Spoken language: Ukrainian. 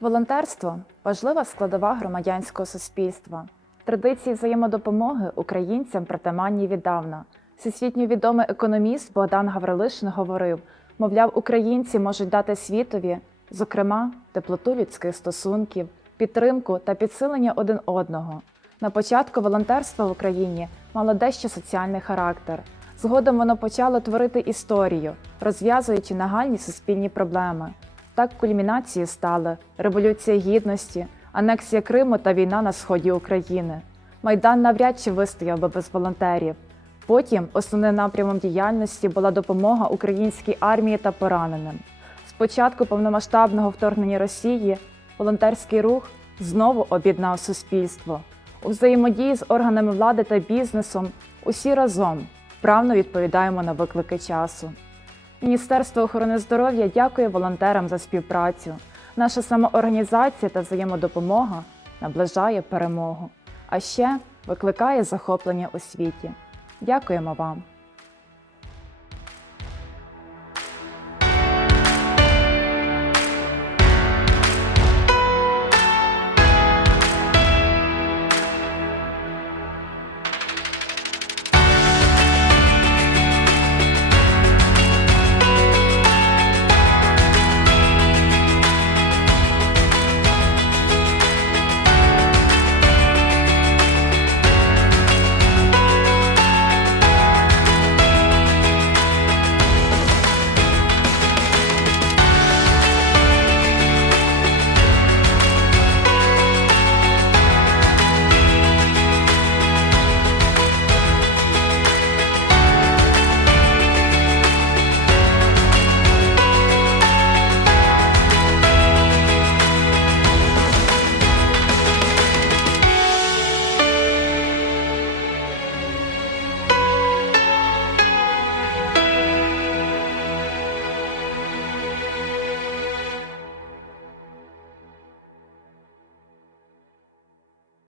Волонтерство важлива складова громадянського суспільства. Традиції взаємодопомоги українцям притаманні віддавна. Всесвітньо відомий економіст Богдан Гаврилишин говорив: мовляв, українці можуть дати світові, зокрема, теплоту людських стосунків, підтримку та підсилення один одного. На початку волонтерство в Україні мало дещо соціальний характер. Згодом воно почало творити історію, розв'язуючи нагальні суспільні проблеми. Так кульмінацією стали Революція Гідності, анексія Криму та війна на сході України. Майдан навряд чи вистояв би без волонтерів. Потім основним напрямом діяльності була допомога українській армії та пораненим. З початку повномасштабного вторгнення Росії волонтерський рух знову об'єднав суспільство. У взаємодії з органами влади та бізнесом усі разом вправно відповідаємо на виклики часу. Міністерство охорони здоров'я дякує волонтерам за співпрацю. Наша самоорганізація та взаємодопомога наближає перемогу, а ще викликає захоплення у світі. Дякуємо вам!